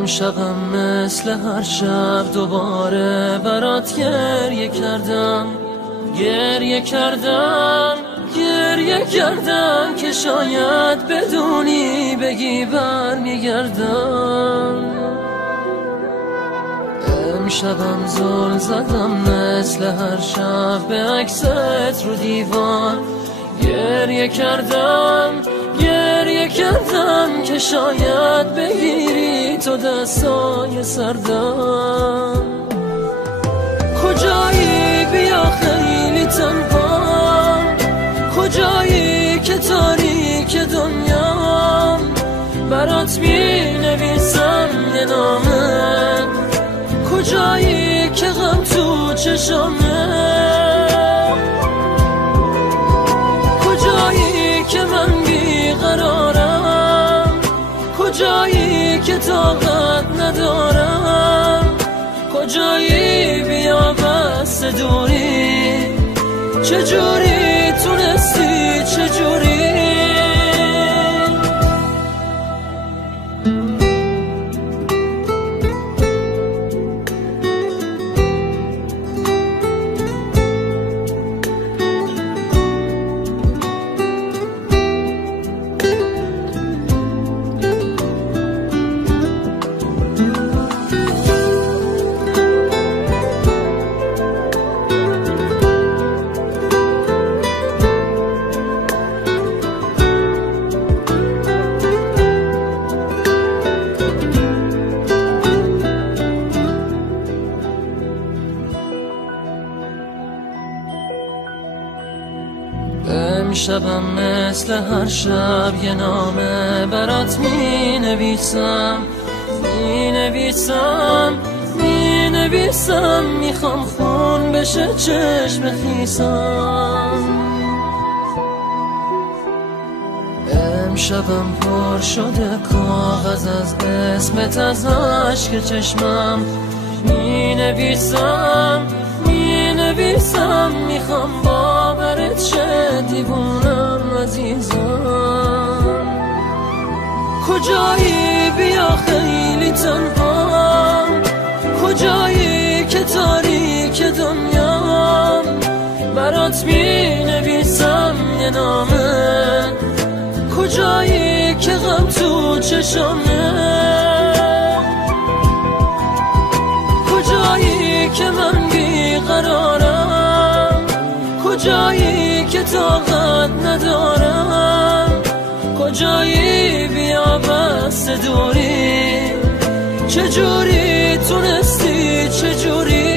امشبم مثل هر شب دوباره برات گریه کردم، گریه کردم، گریه کردم که شاید بدونی بگی برمیگردم. امشبم زل زدم مثل هر شب به عکست رو دیوار، گریه کردم، گریه کردم که شاید بگیری تو دستای سردم. کجایی بیا خیلی تنها، کجایی که تاریک دنیام، برات می نویسم یه نامه. کجایی که غم تو چشامه، کجایی که من بیقرارم، کجایی که طاقت ندارم، کجایی بیا بس دوری، چجوری تونستی چجوری. امشبم مثل هر شب یه نامه برات می نویسم، می نویسم، می نویسم، میخوام خون بشه چشم خیسم. امشبم پر شده کاغذ از اسمت، از عشق چشمم می نویسم، می نویسم، میخوام باورت شه دیوونم عزیزم. کجایی بیا خیلی تنها، کجایی که تاریک دنیام، برات می نویسم یه نامه. کجایی که غم تو چشامه، کجایی که من بیقرارم، کجایی که طاقت ندارم، کجایی بیا بس دوری، چجوری تونستی چجوری.